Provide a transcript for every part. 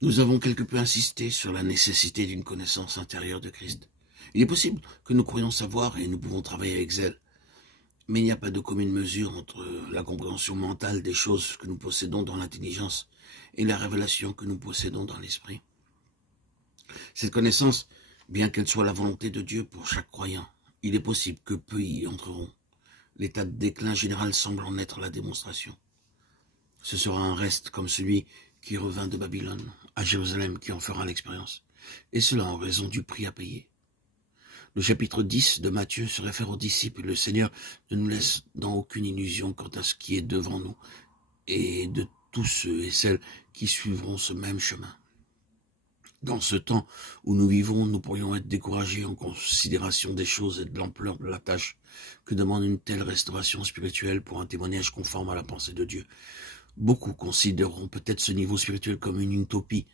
Nous avons quelque peu insisté sur la nécessité d'une connaissance intérieure de Christ. Il est possible que nous croyons savoir et nous pouvons travailler avec zèle, mais il n'y a pas de commune mesure entre la compréhension mentale des choses que nous possédons dans l'intelligence et la révélation que nous possédons dans l'esprit. Cette connaissance, bien qu'elle soit la volonté de Dieu pour chaque croyant, il est possible que peu y entreront. L'état de déclin général semble en être la démonstration. Ce sera un reste comme celui qui revint de Babylone, à Jérusalem qui en fera l'expérience, et cela en raison du prix à payer. Le chapitre 10 de Matthieu se réfère aux disciples et le Seigneur ne nous laisse dans aucune illusion quant à ce qui est devant nous et de tous ceux et celles qui suivront ce même chemin. Dans ce temps où nous vivons, nous pourrions être découragés en considération des choses et de l'ampleur de la tâche que demande une telle restauration spirituelle pour un témoignage conforme à la pensée de Dieu. Beaucoup considéreront peut-être ce niveau spirituel comme une utopie.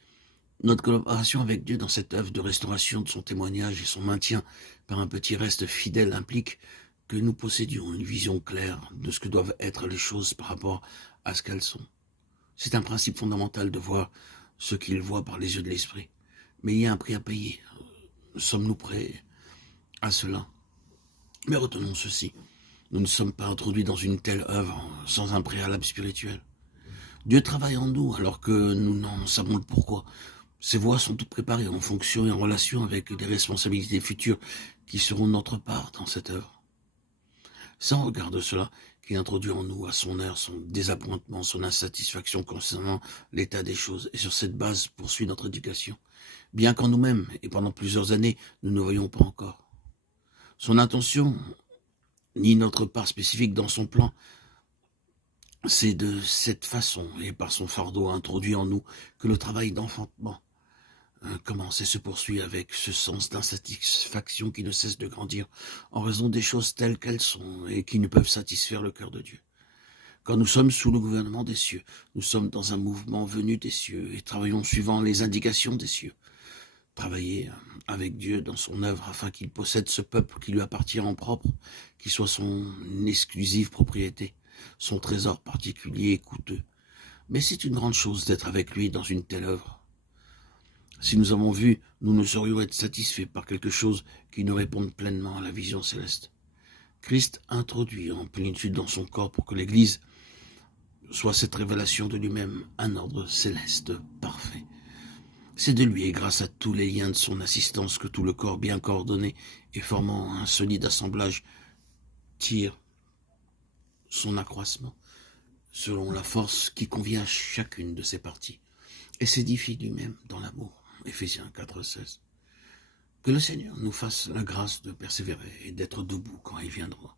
Notre collaboration avec Dieu dans cette œuvre de restauration de son témoignage et son maintien par un petit reste fidèle implique que nous possédions une vision claire de ce que doivent être les choses par rapport à ce qu'elles sont. C'est un principe fondamental de voir ce qu'il voit par les yeux de l'esprit. Mais il y a un prix à payer. Sommes-nous prêts à cela? Mais retenons ceci. Nous ne sommes pas introduits dans une telle œuvre sans un préalable spirituel. Dieu travaille en nous alors que nous n'en savons le pourquoi. Ces voies sont toutes préparées en fonction et en relation avec les responsabilités futures qui seront notre part dans cette œuvre. Sans regard de cela, qui introduit en nous à son heure son désappointement, son insatisfaction concernant l'état des choses, et sur cette base poursuit notre éducation, bien qu'en nous-mêmes, et pendant plusieurs années, nous ne voyons pas encore. Son intention, ni notre part spécifique dans son plan, c'est de cette façon, et par son fardeau introduit en nous, que le travail d'enfantement commence et se poursuit avec ce sens d'insatisfaction qui ne cesse de grandir en raison des choses telles qu'elles sont et qui ne peuvent satisfaire le cœur de Dieu. Quand nous sommes sous le gouvernement des cieux, nous sommes dans un mouvement venu des cieux et travaillons suivant les indications des cieux. Travailler avec Dieu dans son œuvre afin qu'il possède ce peuple qui lui appartient en propre, qui soit son exclusive propriété, son trésor particulier et coûteux. Mais c'est une grande chose d'être avec lui dans une telle œuvre. Si nous avons vu, nous ne saurions être satisfaits par quelque chose qui ne réponde pleinement à la vision céleste. Christ introduit en plénitude dans son corps pour que l'Église soit cette révélation de lui-même, un ordre céleste parfait. C'est de lui et grâce à tous les liens de son assistance que tout le corps bien coordonné et formant un solide assemblage tire son accroissement selon la force qui convient à chacune de ses parties et s'édifie lui-même dans l'amour. Éphésiens 4,16. Que le Seigneur nous fasse la grâce de persévérer et d'être debout quand il viendra.